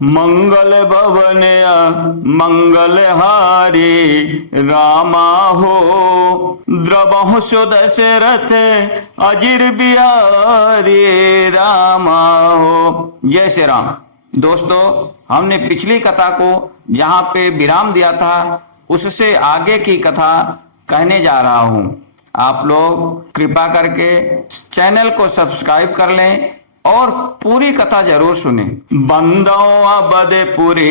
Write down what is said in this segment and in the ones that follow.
मंगल भवन मंगलहारी रामा हो, द्रवहु सो दशरथ अजिर बिहारी रामा हो। जय श्री राम। दोस्तों, हमने पिछली कथा को जहाँ पे विराम दिया था उससे आगे की कथा कहने जा रहा हूँ। आप लोग कृपा करके चैनल को सब्सक्राइब कर लें और पूरी कथा जरूर सुने। बंदो अबदपुरी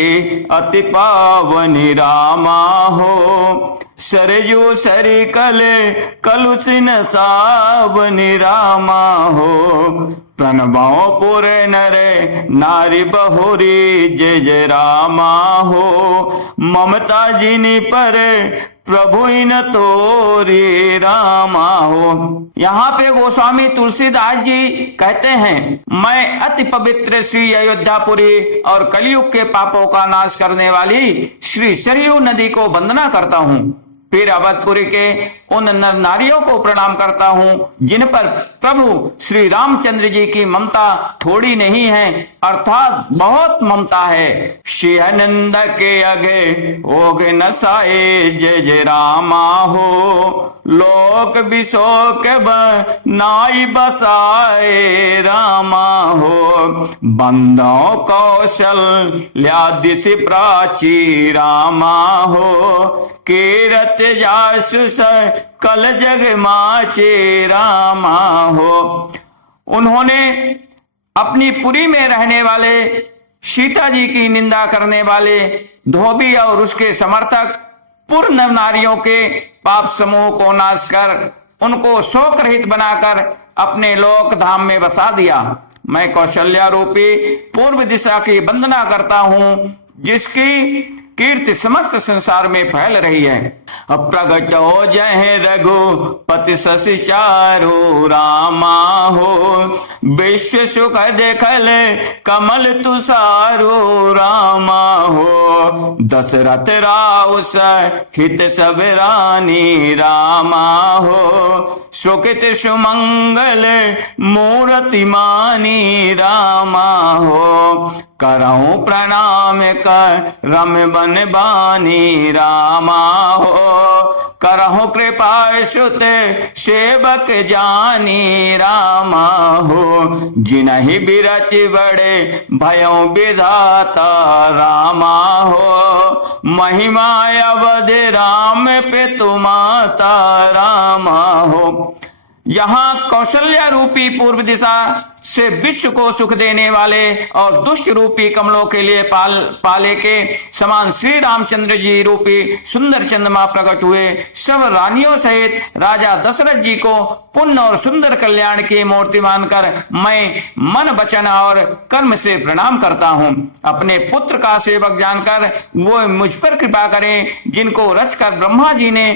अति पावनी रामा हो, सरजू सरी कले कलुसिन सावनी रामा हो। प्रणवो पुरे नरे नारी बहुरी जय जय रामा हो। ममता जिनी पर प्रभु इन तोरी रामा हो। यहाँ पे गोस्वामी तुलसीदास जी कहते हैं, मैं अति पवित्र श्री अयोध्यापुरी और कलयुग के पापों का नाश करने वाली श्री सरयू नदी को वंदना करता हूँ। फिर अवधपुरी के उन नर नारियों को प्रणाम करता हूँ जिन पर प्रभु श्री रामचंद्र जी की ममता थोड़ी नहीं है, अर्थात बहुत ममता है। शिहनंद के अगे ओग नसाए जय जय रामा हो। लोक विशोक नाई बसाए रामा हो। बंदो कौशल ल्यादिश प्राची रामा हो। कीरत जासुस कल जग माचे रामा हो। उन्होंने अपनी पुरी में रहने वाले सीता जी की निंदा करने वाले धोबी और उसके समर्थक पूर्ण नारियों के पाप समूह को नाश कर उनको शोक रहित बनाकर अपने लोक धाम में बसा दिया। मैं कौशल्या रूपी पूर्व दिशा की वंदना करता हूँ जिसकी कीर्ति समस्त संसार में फैल रही है। प्रगट हो जय रघुपति शशि चारु रामा हो। विश्व सुख देखल कमल तुषारो रामा हो। दशरथ राव हित सब रानी रामा हो। सुखित सुमंगल मूर्ति मानी रामा हो। करहूं प्रणाम कर रम बन बानी रामा हो। करहूं कृपा सुत सेवक जानी रामा हो। जिनहि बिरच बड़े भयों विधाता रामा हो। महिमा अवध राम पे तुमाता रामा हो। यहाँ कौशल्या रूपी पूर्व दिशा से विश्व को सुख देने वाले और दुष्ट रूपी कमलों के लिए पाले के समान श्री रामचंद्र जी रूपी सुंदर चंद्रमा प्रकट हुए। सब रानियों सहित राजा दशरथ जी को पुण्य और सुंदर कल्याण की मूर्ति मानकर मैं मन वचन और कर्म से प्रणाम करता हूँ। अपने पुत्र का सेवक जानकर वो मुझ पर कृपा करें जिनको रचकर ब्रह्मा जी ने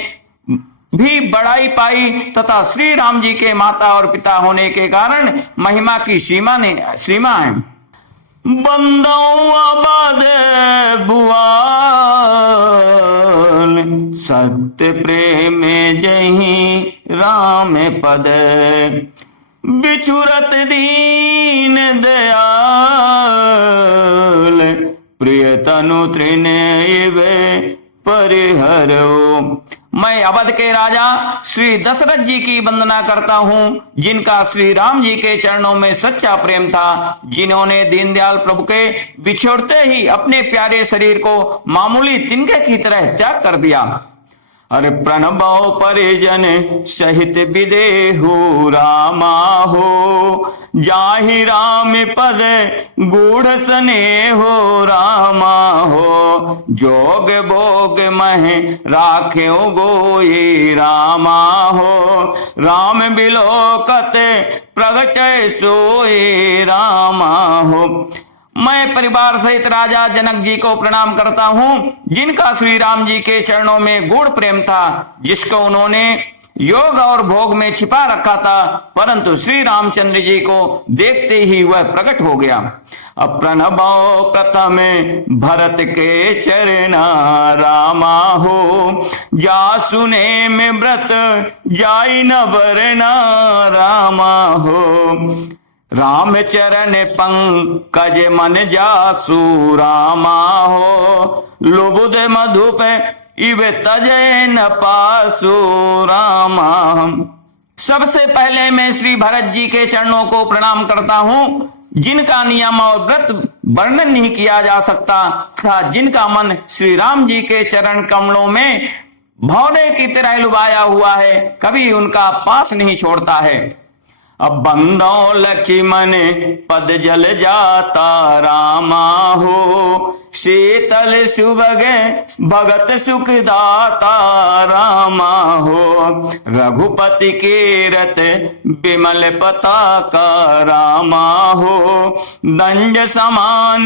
भी बड़ाई पाई तथा श्री राम जी के माता और पिता होने के कारण महिमा की सीमा है। बंदो आबाद भुआल सत्य प्रेम जही राम पद। बिछुरत दीन दयाल प्रिय तनु तृण परिहरो। मैं अवध के राजा श्री दशरथ जी की वंदना करता हूँ जिनका श्री राम जी के चरणों में सच्चा प्रेम था, जिन्होंने दीनदयाल प्रभु के बिछोड़ते ही अपने प्यारे शरीर को मामूली तिनके की तरह त्याग कर दिया। अरे प्रणभो परिजन सहित विदेहु रामा हो। जाहि राम पद गूढ़ सने हो रामा हो। जोग भोग मह राख्यो गोई रामा हो। राम बिलोकत प्रगट सोई रामा हो। मैं परिवार सहित राजा जनक जी को प्रणाम करता हूँ जिनका श्री राम जी के चरणों में गूढ़ प्रेम था, जिसको उन्होंने योग और भोग में छिपा रखा था, परंतु श्री रामचंद्र जी को देखते ही वह प्रकट हो गया। प्रणभो प्रथम भरत के चरना रामा हो। जा सुने में व्रत जाई न बरना रामा हो। राम चरण पंकज मन जासु रामा हो, लुबुध मधुप इव तजय न पासु रामा। सबसे पहले मैं श्री भरत जी के चरणों को प्रणाम करता हूं, जिनका नियम और व्रत वर्णन नहीं किया जा सकता तथा जिनका मन श्री राम जी के चरण कमलों में भौरे की तरह लुभाया हुआ है, कभी उनका पास नहीं छोड़ता है। अब बंदो लक्ष्मण पद जल जाता रामा हो, शीतल सुभग भगत सुख दाता रामा हो, रघुपति कीरत विमल पताका रामा हो, दंज समान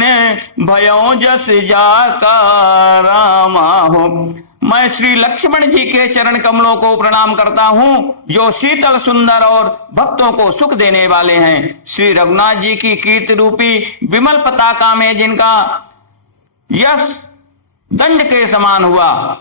भयो जस जाका रामा हो। मैं श्री लक्ष्मण जी के चरण कमलों को प्रणाम करता हूं, जो शीतल सुंदर और भक्तों को सुख देने वाले हैं। श्री रघुनाथ जी की कीर्ति रूपी विमल पताका में जिनका यश दंड के समान हुआ,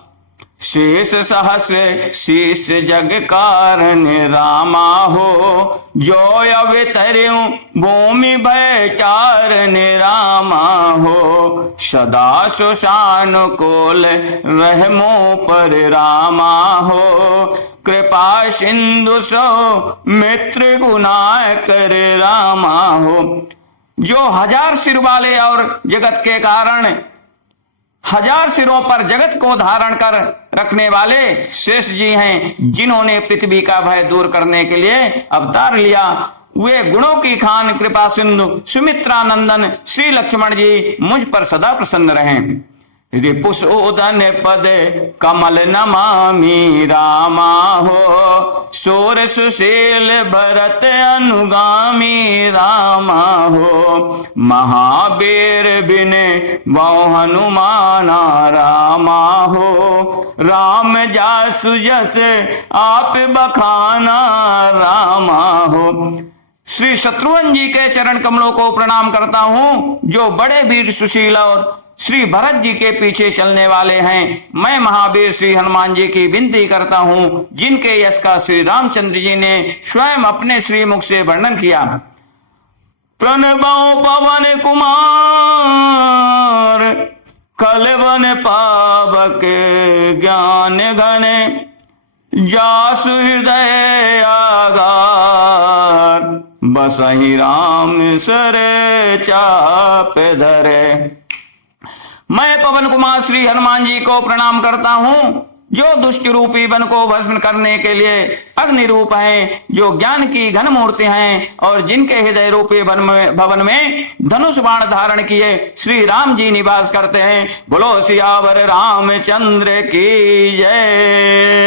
शेष सहस शीश जग कारण रामा हो, जो अवतर्यु भूमि भय चारण रामा हो, सदा सुशान कोल रहमो पर रामा हो, कृपा सिंधु सो मित्र गुनाह कर रामा हो। जो 1000 सिर वाले और जगत के कारण 1000 सिरों पर जगत को धारण कर रखने वाले शेष जी हैं, जिन्होंने पृथ्वी का भय दूर करने के लिए अवतार लिया। वे गुणों की खान कृपा सिंधु सुमित्रा नंदन श्री लक्ष्मण जी मुझ पर सदा प्रसन्न रहें। रिपुसूदन पद कमल नमामि रामा हो, शोर सुशील भरत अनुगामी रामा हो, महावीर बिन बहु हनुमाना रामा हो, राम जासु जस आप बखाना रामा हो। श्री शत्रुघ्न जी के चरण कमलों को प्रणाम करता हूं, जो बड़े वीर सुशील और श्री भरत जी के पीछे चलने वाले हैं। मैं महावीर श्री हनुमान जी की विनती करता हूं, जिनके यश का श्री रामचंद्र जी ने स्वयं अपने श्री मुख से वर्णन किया। प्रणबो पवन कुमार कलवन पावक ज्ञान घने, जासु हृदय आगार बसहि राम सर चाप धरे। मैं पवन कुमार श्री हनुमान जी को प्रणाम करता हूं, जो दुष्ट रूपी वन को भस्म करने के लिए अग्नि रूप हैं, जो ज्ञान की घन मूर्ति हैं और जिनके हृदय रूपी भवन में धनुष बाण धारण किए श्री राम जी निवास करते हैं। बोलो सियावर रामचंद्र की जय।